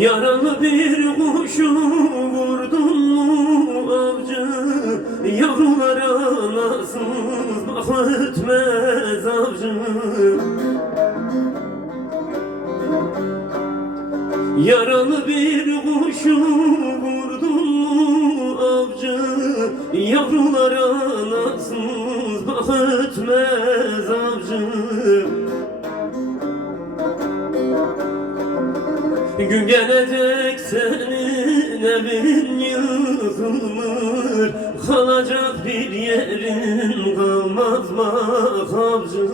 Yaralı bir kuşu vurdun mu avcı, yavrulara nasıl bak etmez avcı. Yaralı bir kuşu vurdun mu avcı, yavrulara nasıl bak etmez avcı. Gün gelecek senin evin yıkılır, kalacak bir yerin kalmaz bak avcı.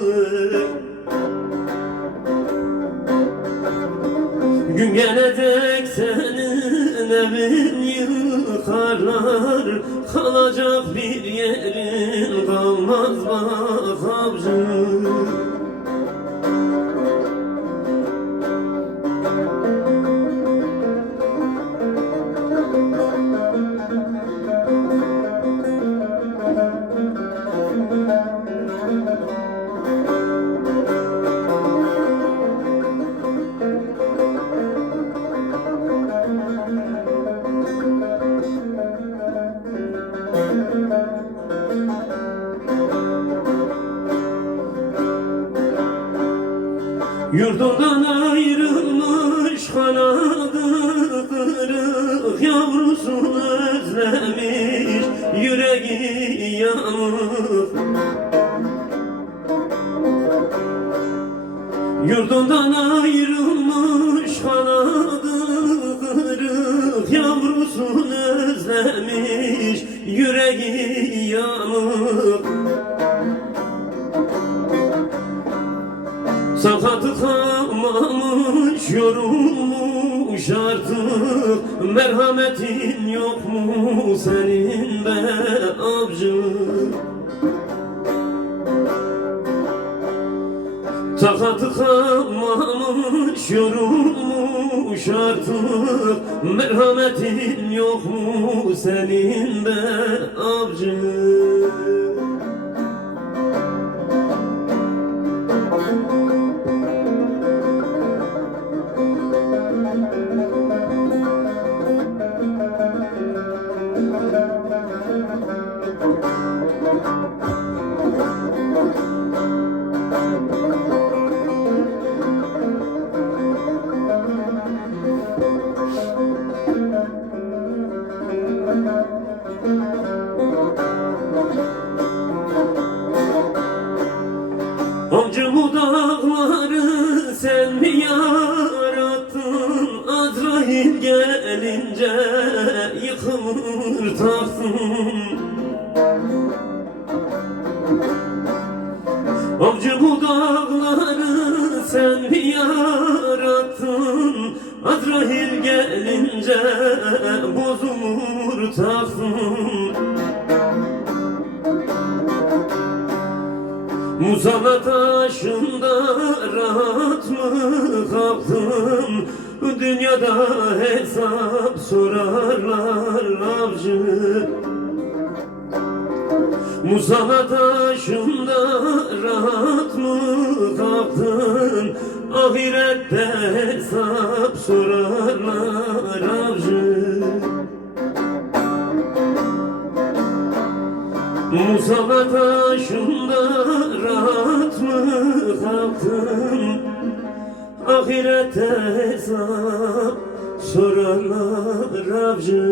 Gün gelecek senin evin yıkarlar, kalacak bir yerin kalmaz bak avcı. Yurdundan ayrılmış kanadı kırık, yavrusunu özlemiş yüreği yanık. Yurdundan ayrılmış kanadı kırık, yavrusunu özlemiş yüreği yanık. Sakatı kalmamış, yorulmuş artık, merhametin yok mu senin be avcı? Sakatı kalmamış, yorulmuş artık, merhametin yok mu senin be avcı? Avcı bu dağları sen mi yarattın? Azrail gelince yıkılır tahtın. Avcı bu dağları sen mi yarattın? Azrail gelince bozulur tahtın. Musalla taşında rahat mı kalktın? Dünyada hesap sorarlar avcı. Musalla taşında rahat mı kalktın? Ahirette hesap sorarlar avcı. Musalla taşında rahat mı kalktın? Ahirette hesap sorarlar avcı.